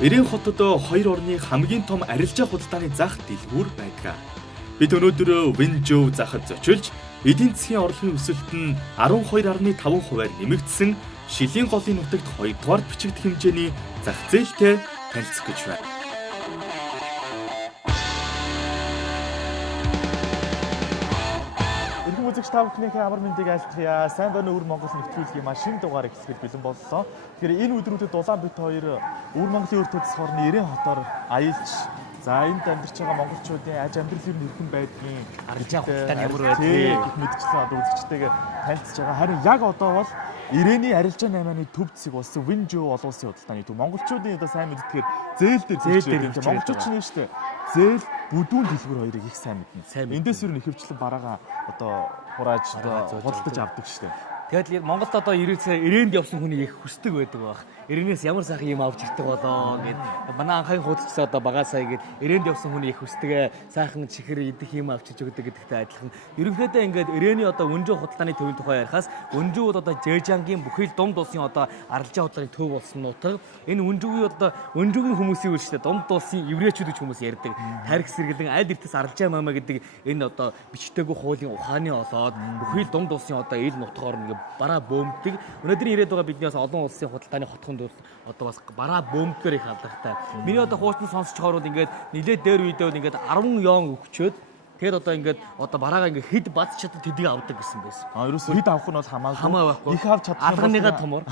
Ирээн хотод хоёр орны хамгийн том арилжаа худалдааны зах дэлгүүр байдаг. Бид өнөөдөр Винжоу захад зочилж, эдийн засгийн орлогын өсөлт нь 12.5%-аар нэмэгдсэн шилийн голын нутагт 2-р бичигдэх хэмжээний зах зээлтэй танилцах гэж байна. Үзэгч та бүхнийхээ амар мэндийг айлтгая. Сайн байна уу Монгол нэвтрүүлгийн машин дугаар эхлэхэд бэлэн боллоо. Тэгэхээр энэ өдрүүдэд Улаан бит хоёр Өвөр Монголын өртөд сорны 90 хотоор аялж, за энд амьдарч байгаа монголчуудын аж амьдрал юу нэрхэн байдгийг арилжаа худалдааны ямар байдгийг гэх мэдчлэн одоо үзэгчтэйгээ танилцж байгаа. Харин яг одоо бол 90-ний арилжаа 8-ны төв зэсэг болсон Винжоу олон улсын худалдааны төв. Монголчуудын одоо сайн мэддэгээр зээл дээр монголчууд чинь шүү дээ. Зээл, бүдүүн дэлгүүр хоёрыг их сайн мэднэ. Эндээс юу нэхэвчлэн бараагаа одоо хурааж худалдаж авдаг шүү дээ. Тэгэл Монголд одоо ирээнд явсан хүнийг их хүсдэг байдаг баг. Ирээнээс ямар сайхан юм авч ирдэг болоо гэд. Манай анхны худалдагчдаа одоо бага сая гэд ирээнд явсан хүнийг их хүсдэг, сайхан чихэр идэх юм авч ирж өгдөг гэдэгтэй адилхан. Ерөнхийдөө ингээд ирээний одоо Винжоу худалдааны төвийн тухай ярихаас Винжоуд одоо Зhejiang-гийн бүхий л дунд улсын одоо арилжаа худалдааны төв болсон нутаг. Энэ Винжоугийн одоо Винжоугийн хүмүүсийн үйл шүү дээ. Дунд улсын еврейчүүд гэж хүмүүс ярьдаг. Тарих сэргэлэн аль эртээс арилжаа мамаа гэдэг энэ одоо бичтэйгүй хуулийн ухааны олоод бүхий л дунд улсын одоо ил нутгаар нэг бараа бөөмдөг. Өнөөдрийн ирээд байгаа бидний бас олон улсын худалдааны хотхонд одоо бас бараа бөөмдгөр их алдартай. Миний одоо хуучны сонсч байгаа бол ингээд нилээ дээр үедээ бол ингээд 10 ён өгчөөд тэгэхээр одоо ингээд одоо бараагаа ингээд хэд бац чадад тэдийг авдаг гэсэн байсан. Ерөөсөө хэд авах нь бол хамаагүй. Их авч чадах алганыгаа томор.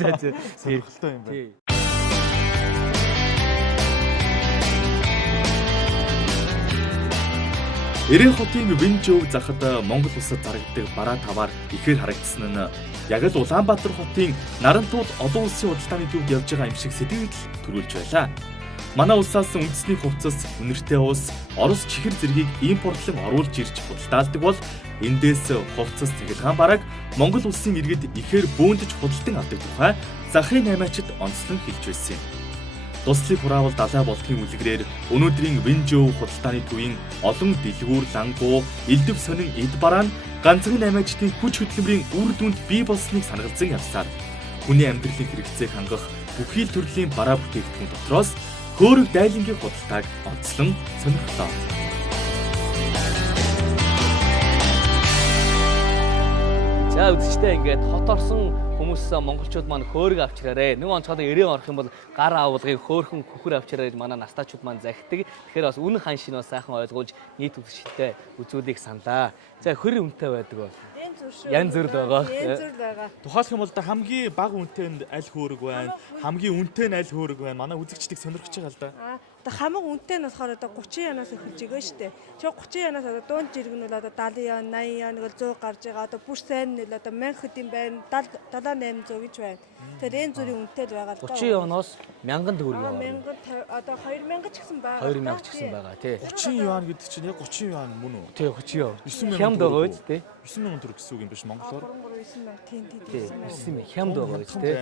За сонирхолтой юм байна. Ирээн хотын Винжоу захад Монгол улсад зарагддаг бараа таваар ихээр харагдсан нь яг л Улаанбаатар хотын Нарантуул олон улсын худалдааны төвд явж байгаа юм шиг сэтгэл төрүүлж байлаа. Манай улсаас үндэсний хувцас, үнэртэй ус, орос чихэр зэргийг импортлон оруулж ирж худалдаалдаг бол эндээс хувцас цахилгаан бараг Монгол улсын иргэд ихээр бөөндөж худалдан авдаг тухай захын наймаачид онцлон хэлж байсан юм. Туслыг хураавал далай болтгийн үлгэрээр өнөөдрийн Винжоу худалдааны төвийн олон дэлгүүр, лангуу, элдв сонин эд бараа нь ганцхан наймаачдын хүч хөдөлмөрийн үр дүнд бий болсныг санагалзан явсаар хүний амьдралын хэрэгцээг хангах бүхий л төрлийн бараа бүтээгдэхүүн дотроос хөөрөг дайлангийн худалдааг онцлон сонирхлоо. За үзэгчтэй ингээд хот орсон хүмүүс монголчууд маань хөөрг авчраарэ. Нэг онцгой ирээн орох юм бол гар авалгыг хөөхөн хөхөр авчраарэ гэж манай настаачууд маань захидаг. Тэгэхээр бас үнэн хан шин бас сайхан ойлгуулж нийт үзэгчтэй үзүүлийг саналаа. За хөр үнэтэй байдаг бол янз бүр байгаа. Тухайлх юм бол хамгийн бага үнэтэй нь аль хөөрг байна? Хамгийн үнэтэй нь аль хөөрг байна? Манай үзэгчдийг сонирхож байгаа л да. Хамаг үнэтэй нь болохоор одоо 30 янаас эхэлж байгаа шүү дээ. Чи 30 янаас одоо дунд жиргэн нь бол одоо 70 ян, 80 ян нэг 100 гарч байгаа. Одоо бүр сайн нь одоо 1000 хэд юм байна. 7800 гэж байна. Тэгэхээр энэ зүрийн үнэтэй л байгаа л да. 30 оноос 1000 төгрөг яваа. 1000 одоо 2000 ч гэсэн байгаа. 2000 ч гэсэн байгаа тий. 30 юан гэдэг чинь яг 30 юан мөн үү? Тий 30 яа. 9000 хямд байгаа үст тий. 9000 төгрөг гэсэн үг юм биш монголоор? 3900 тийм. 9000 хямд байгаа үст тий.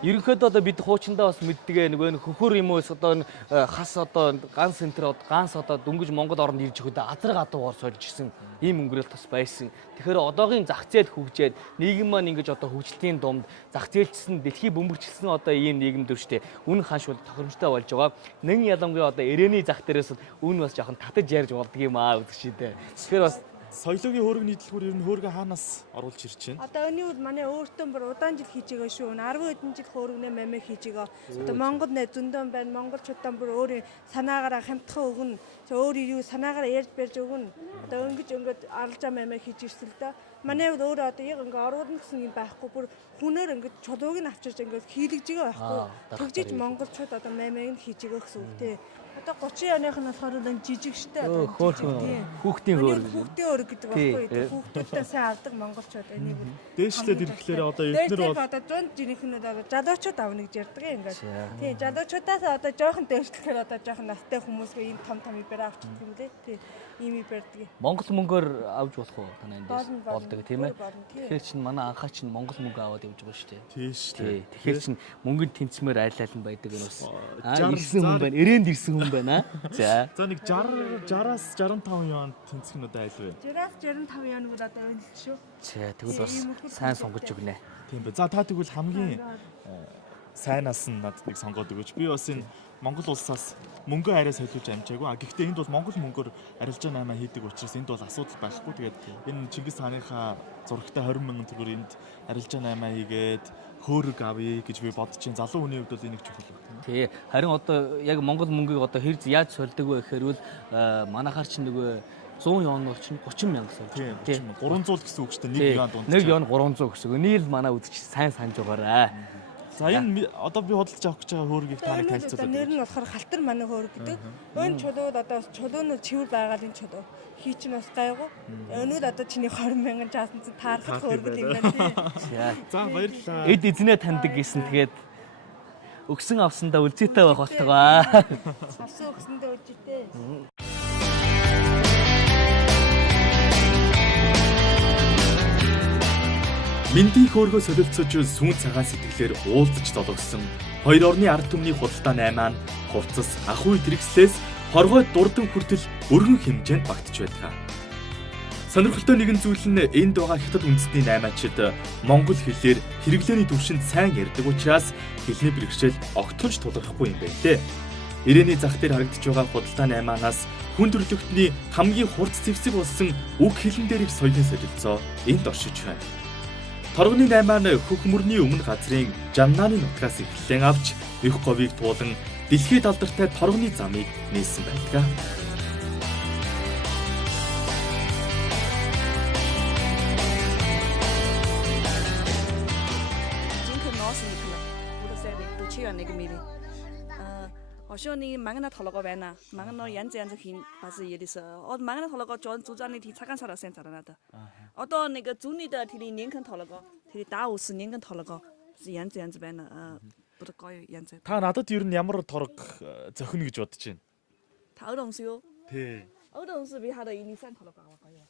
Ерөнхийдөө одоо бид хуучиндаа бас мэддэг нэг хөхөр юм уу одоо хас одоо ганц центр ганц одоо дөнгөж Монгол оронд ирж өгöd азар гадуугаар сольж исэн ийм өнгөрөлт бас байсан. Тэгэхээр одоогийн зах зээл хөгжээд нийгэм маань ингэж одоо хөгжлийн дунд зах зээлчсэн дэлхий бөмбөрчилсэн одоо ийм нийгэм дэвштэй үн ханш бол тохиромжтой болж байгаа. Нэг ялангуяа одоо ирээний зах дээрээс үн бас жоохон татаж ярьж болдго юм аа үзэгчтэй. Тэгэхээр бас соёлогийн хөөргөний дэлгүүр ер нь хөөргө хаанаас оруулж ирж байна? Одоо өнөө үед манай өөртөө бүр удаан жил хийж байгаа шүү. 10 хэдэн жил хөөргөнөө мэмэ хийж байгаа. Одоо Монгол нэ зөндөн байна. Монголчуудаа бүр өөрийн санаагаараа хамтхан өгнө. Өөрийн юу санаагаараа ярьж барьж өгнө. Одоо ингээд аралжаа мэмэ хийж ирсэн л да. Манай бол өөрөө одоо яг ингээд оруулна гэсэн юм байхгүй. Бүр хүнээр ингээд чулууг нь авчирч ингээд хийлгэж байгаа байхгүй. Тэгжиж монголчууд одоо мэмэг нь хийж байгаа гэсэн үг тий. Одоо 30 оных нь болохоор жижиг штэ одоо хүүхдийн хөөр гэдэг байхгүй хүүхдүүдээ сайн авдаг монголчууд энийг дээшлээд ирэхлээр одоо эдгээр бол одоо дунд жинх нь одоо залуучууд авна гэж ярьдаг юм ингээд тий залуучуудаас одоо жоохон дээшлэхээр одоо жоохон настай хүмүүсгээ ийм том ибэр авчихдаг юм лээ тий ийм ибэрдэг Монгол мөнгөөр авч болох уу танаа энд болдог тийм ээ тэгэхээр чин манай анхаа чин Монгол мөнгө аваад явж байгаа штэ тий штэ тэгэхээр чин мөнгөнд тэнцмээр айл нь байдаг юм бас ирсэн хүн байна ирээнд ирсэн хүн байна. За нэг 60-аас 65 яон тэнцэх нь одоо айл вэ? 60-аас 65 яон бол одоо энэ шүү. За тэгвэл бас сайн сонгож өгнэ. Тийм бэ. За та тэгвэл хамгийн сайнаас нь надад нэг сонгоод өгөөч. Би бас энэ Монгол улсаас мөнгө арай солиулж амжаагүй. Гэхдээ энд бол Монгол мөнгөөр арилжаа 8 хийдэг учраас энд бол асуудал байхгүй. Тэгээд энэ Чингис хааныхаа зурагтай 20 мянган төгрөөр энд арилжаа 8 хийгээд хөөрөг авъя гэж би бодож чинь залуу хүний хувьд бол энийг чухал байна. Тий. Харин одоо яг Монгол мөнгийг одоо хэрэг яаж сольдог вэ гэхээр бол манайхаар чинь нөгөө 100 юанууд чинь 30 мянга сая. Тийм 300 гэсэн үг шүү дээ. Нэг юан дунд. Нэг юан 300 гэсэн. Энийг л манай үзэгч сайн санаж байгаарай. За энэ одоо би худалдаж авах гэж байгаа хөөргийг та нэг танилцуулаад. Нэр нь болохоор халтар манай хөөрг гэдэг. Энэ чулууд одоо чулуунууд чивэр байгаа энэ чулуу. Хий чинь бас гайгүй. Өнөөд одоо чиний 20 мянган жаасан чинь таарах хөөргөл юм байна тий. За баярлалаа. Эд эзнээ таньдаг гэсэн тэгээд өгсөн авсандаа үлзийтэй байх болтойгоо. Авсан өгсөндөө үлжитэй. Мэндийн хөөргөө солилцож сүүн цагаан сэтгэлээр уулзаж зологсон хоёр орны ард түмний худалдаа 8 маань хувцас ах уй тэрэгслээс хорвой дурдан хүртэл өргөн хэмжээнд багтж байдаг. Сонирхолтой нэгэн зүйл нь энд байгаа хятад үндэстний 8-ачид монгол хэлээр хэрэглээний төвшөнд сайн ярьдаг учраас хэлний бэрхшээл огтхонч тулгархгүй юм байлээ. Ирээний зах дээр харагдж байгаа худалдаа 8-аас хүн төрөлхтний хамгийн хурц зэвсэг болсон үг хэлэн дээрх соёлын солилцоо энд оршиж байна. Торгоны 8 маань хөх мөрний өмнө газрын Жаннааны нутгаас эхлэн авч их говийг туулан дэлхийд алдартай торгоны замыг нээсэн байдаг. 어쇼니 망나 털어가 왜나 망나 얀지 흰 바스 예리서 망나 털어가 좋은 주장이 디 착한 사람 센터라나다 어떤 내가 준이다 디리 년간 털어가 디리 다 50년간 털어가 얀지 배나 부터 거의 얀지 Та надад ер нь ямар торог зохино гэж бодож байна? 다 어동수요 Тий. 어동수 би хада 이니 산 털어가 거예요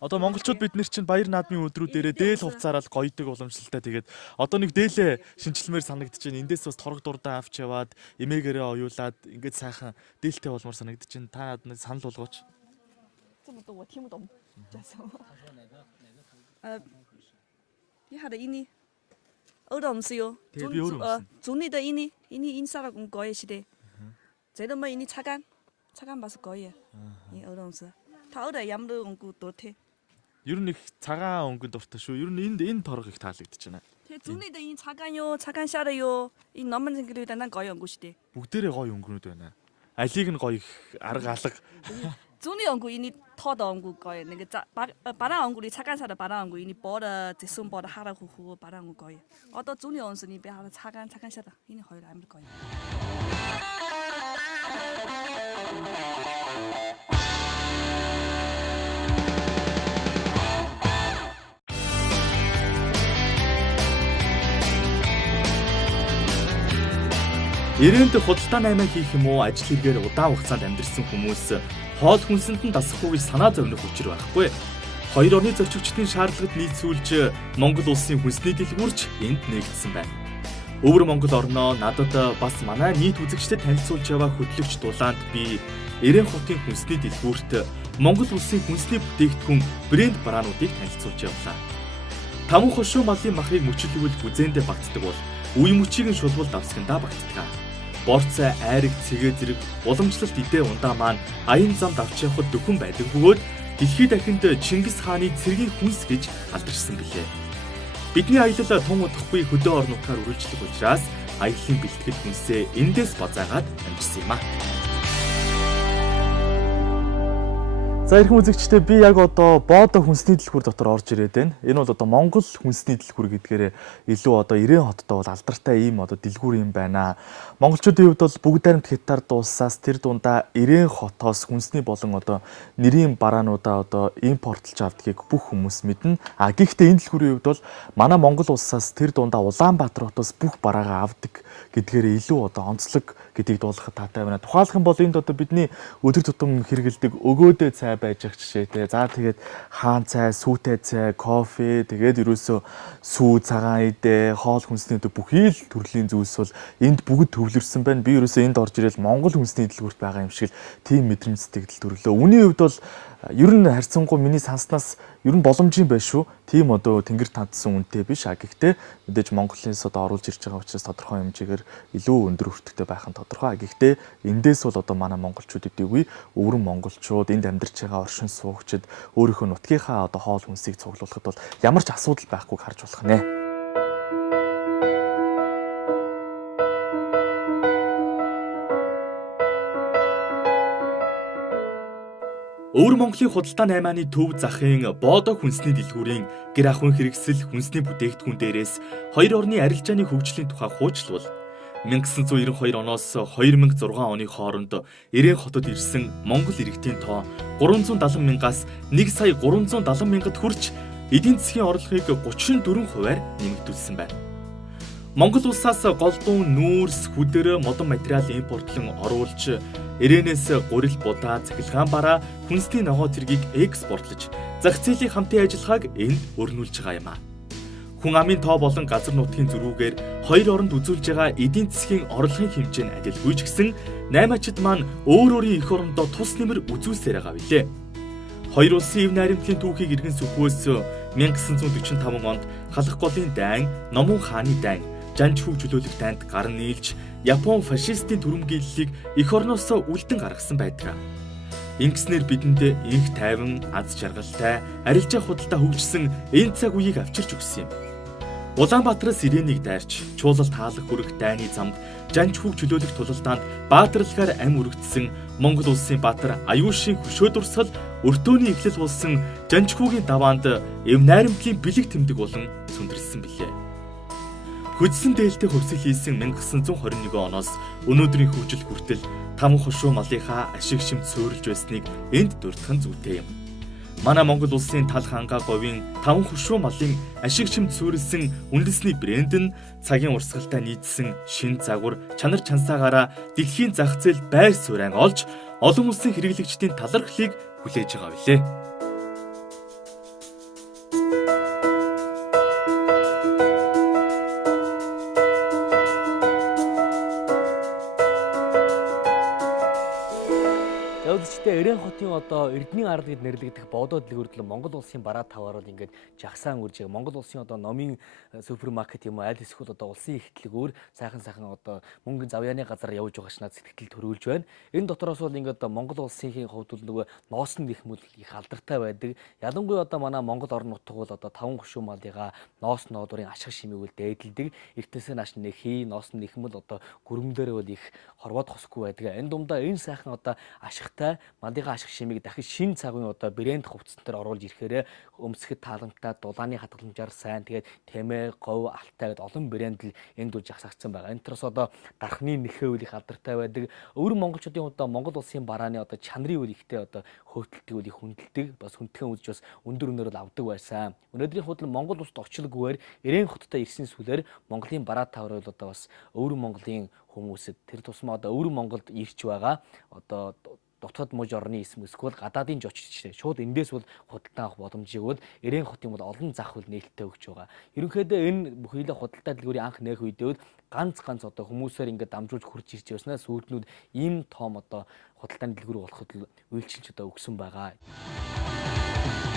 Одоо монголчууд бид нар чинь баяр наадмын өдрүүдээрээ дээл хувцаараа л гоёдаг уламжлалтай. Тэгээд одоо нэг дээлээ шинжилмээр санагдаж байна. Эндээс бас торог дурдаа авч яваад эмээгээрээ оюулаад ингээд сайхан дээлтэй болмоор санагдаж байна. Та надад санал болгооч. 这么多我听不懂叫什么비 하다 이니 어동수요 준이的 이니 인사라고 거의 시대 제도 뭐 이니 차간 봐서 거의 이 어동수 다 어디 ям도 공부 도태 Ер нь их цагаан өнгөнд дуртай шүү. Ер нь энэ торог их таалагдаж байна. 대 준이도 이 차간요 차간 샤라요 이 넘은 생기로다 난 거의 연구 시대 Бүгдээрээ гоё өнгөнүүд байна. Алийг нь гоё их арга алга. 준이 연구 이니 터더 연구 거의 내가 바라 연구리 차간 샤라 바라 연구 이니 보다 지순 보다 하라 후후 바라 연구 거의 어떤 준이 연수니 배 하라 차간 샤다 이니 거의 안 거의 Ирээнд худалдаа 8 хийх юм уу, ажил хэрэгээр удаан хугацаанд амьдэрсэн хүмүүс хоол хүнсэнд нь дасахгүй гэж санаа зовних учир байхгүй. Хоёр орны зорчигчдын шаардлагад нийцүүлж Монгол улсын хүнсний дэлгүүрч энд нэгдсэн байна. Өвөр Монгол орноо надад бас манай нийт үзэгчдэд танилцуулж яваа хөтлөгч дулаанд би Эрээн хотын хүнсний дэлгүүрт Монгол улсын хүнсний бүтээгдэхүүн брэнд браануудыг танилцуулж явлаа. Таман хошуу малын махыг мөчлөвөл бүзээндээ багтдаг бол үе мөчийг нь шулбал давсгандаа багтдаг. Борцоо, айраг, цэгээ зэрэг уламжлалт идэ ундаа маань аян замд авч явахд дөхөн байдаг бөгөөд дэлхийд дахинд Чингис хааны цэргийн хүнс гэж алдаршсан билээ. Бидний аялал тун удахгүй хөдөө орнуудаар үргэлжлэх учраас аяллаа бэлтгэл хүнсээ эндээс базаагаад амжсан юм а. За ирхэн үзэгчдээ би яг одоо Боодо хүнсний дэлгүүр дотор орж ирээд байна. Энэ бол одоо Монгол хүнсний дэлгүүр гэдгээр илүү одоо Ирээн хоттой бол алдартай ийм одоо дэлгүүр юм байна. Монголчуудын хувьд бол бүгд найрамд хятад улсаас тэр дундаа Ирээн хотоос хүнсний болон одоо нэрийн бараануудаа одоо импортлж авдгийг бүх хүмүүс мэднэ. Гэхдээ энэ дэлгүүрийн хувьд бол манай Монгол улсаас тэр дундаа Улаанбаатар хотоос бүх бараагаа авдаг гэдгээр илүү одоо онцлог гэдгийг дуулгахад таатай байна. Тухайлх юм бол энд одоо бидний өдөр тутам хэрэгэлдэг өгөөдөө цай байж ах жишээтэй. За тэгээд хаан цай, сүйтэй цай, кофе, тэгээд ерөөсөө сүү, цагаан идэ, хоол хүнсний бүхий л төрлийн зүйлс бол энд бүгд төвлөрсөн байна. Би ерөөсөө энд орж ирэл Монгол хүнсний дэлгүүрт байгаа юм шиг л тийм мэдрэмж сэтгэл төрлөө. Үүний хувьд бол Ер нь харьцангуй миний санснаас ер нь боломжийн байх шүү. Тийм одоо тэнгэр тандсан үнэтэй биш. Гэхдээ мэдээж Монголынс одоо оруулж ирж байгаа учраас тодорхой хэмжээгээр илүү өндөр өртөгтэй байх нь тодорхой. Гэхдээ эндээс бол одоо манай монголчууд эдийгүй өвөрн монголчууд энд амьдарч байгаа оршин суугчид өөрийнхөө нутгийнхаа одоо хоол хүнсийг цуглуулахад бол ямар ч асуудал байхгүйг харж болох нэ. Өвөр Монголын худалдаа 8-ны төв захын боодо хүнсний дэлгүүрийн гэр ахуйн хэрэгсэл хүнсний бүтээгдэхүүн дээрээс хоёр орны арилжааны хөгжлийн тухай хуучилбал 1992 оноос 2006 оны хооронд Ирээн хотод ирсэн монгол иргэдийн тоо 370,000-аас 1,370,000-д хүрч эдийн засгийн орлогыг 34%-аар нэмэгдүүлсэн байна. Монгол улсаас голдуун, нүүрс, хүдэр, модон материал импортлон оруулж Ирээнээс гурил будаа, цахилгаан бараа, хүнсний ногоо цэргийг экспортлож зах зээлийн хамтын ажиллагааг энд өрнүүлж байгаа юм а. Хүн амын тоо болон газар нутгийн зөрүүгээр хоёр оронд үзүүлж байгаа эдийн засгийн орлогын хэмжээ нь адилгүй ч гэсэн 8-ачид маань өөр өөрийн эх орондоо тус нэмэр үзүүлсээр байгаа билээ. Хоёр улсын эв найрамдлын түүхийг иргэн сөхөөс 1945 онд халах голын дайн, Номон хааны дайн, Жанчхүүг чөлөөлөх дайнд гар нийлж Япон фашистийн түрэмгийллийг эх орноос үлдэн гаргасан байдаг. Ингэснээр бидэнд инх тайван, аз жаргалтай, арилжаа худалдаа хөгжсөн энэ цаг үеийг авчирч өгсөн юм. Улаанбаатараас Ирээнийг дайрч, чуулалт хаалх хүрэх дайны замд Жанчхүүг чөлөөлөх тулалдаанд баатарлахаар ам өргөдсөн Монгол улсын баатар Аюушийн хөшөө дурсгал өртөөний эхлэл болсон Жанчхүүгийн даваанд эв найрамдлын бэлэг тэмдэг болон сүндэрлсэн билээ. Хөдсөн дээлтэй хөвсөл хийсэн 1921 оноос өнөөдрийн хөгжил хүртэл таван хошуу малынхаа ашиг шимт суурилж байсныг энд дурдхан зүйтэй юм. Манай Монгол улсын тал хангаа говийн таван хошуу малын ашиг шимт суурилсан үндэсний брэнд нь цагийн урсгалтай нийцсэн шин загвар чанар чансаагаараа дэлхийн зах зээлд байр суурин олж олон улсын хэрэглэгчдийн талархлыг хүлээж байгаа билээ. Ирээн хотын одоо Эрдэнийн арал гэд нэрлэгдэх боодо дэлгүүрд Монгол улсын бараа таваар бол ингээд жагсаан үржиг Монгол улсын одоо номын супермаркет юм уу аль эсвэл одоо улсын ихтлэгөөр сайхан одоо мөнгөний завьяаны газар явж байгаа шнаа сэтгэл төрүүлж байна. Энэ дотроос бол ингээд Монгол улсын хувьд нөгөө ноосн гэх мэт их алдартай байдаг. Ялангуяа одоо манай Монгол орон нутг бол одоо таван хошуу малыгаа ноос ноодорын ашиг шимийг үл дээдэлдэг. Эртнээсээ нааш нэхий ноосн нэхмэл одоо гүрэмдэр бол их хорвоод хосгүй байдаг. Энэ дундаа энэ сайхан одоо ашигтай мандыгаа ашиг шимийг дахиж шин цагын одоо брэнд хувцсан дээр оруулж ирэхээр өмсгөд тааламжтай дулааны хадгаламжаар сайн тэгээд тэмээ говь алтай гэдэг олон брэнд л энд үл жагсаагдсан байгаа. Энэ төрөөс одоо дархны нэхээ үл их алдартай байдаг. Өвөр монголчуудын одоо Монгол улсын барааны одоо чанарын үл ихтэй одоо хөөтөлтөг үл их хүндэлдэг. Бас хүндхэн үзэж бас өндөр өнөөрөл авдаг байсан. Өнөөдрийн хувьд Монгол улсад очилгүйгээр Ирээн хоттой ирсэн сүлээр Монголын бараа тавар бол одоо бас өвөр Монголын хүмүүсэд тэр тусмаа одоо өвөр Монголд ирж байгаа одоо дотоод мужи орны эсэм эсвэл гадаадын жочч шууд эндээс бол худалдаа авах боломжийг бол Ирээн хотын бол олон зах хөл нээлттэй өгч байгаа. Ерөнхийдөө энэ бүхийлээ худалдаа дэлгүүрийн анх нээх үедээ ганц одоо хүмүүсээр ингээд дамжуулж хурж ирж байснаа сүүлднүүд ийм том одоо худалдааны дэлгүүр болоход үйлчилж одоо өгсөн байгаа.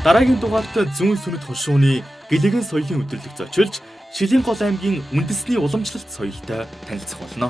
Дараагийн дугаарт зүүн сүнэт хошууны гэлэгэн соёлын өдөрлөг зочилж Шилэн гол аймгийн үндэсний уламжлалт соёлтой танилцах болно.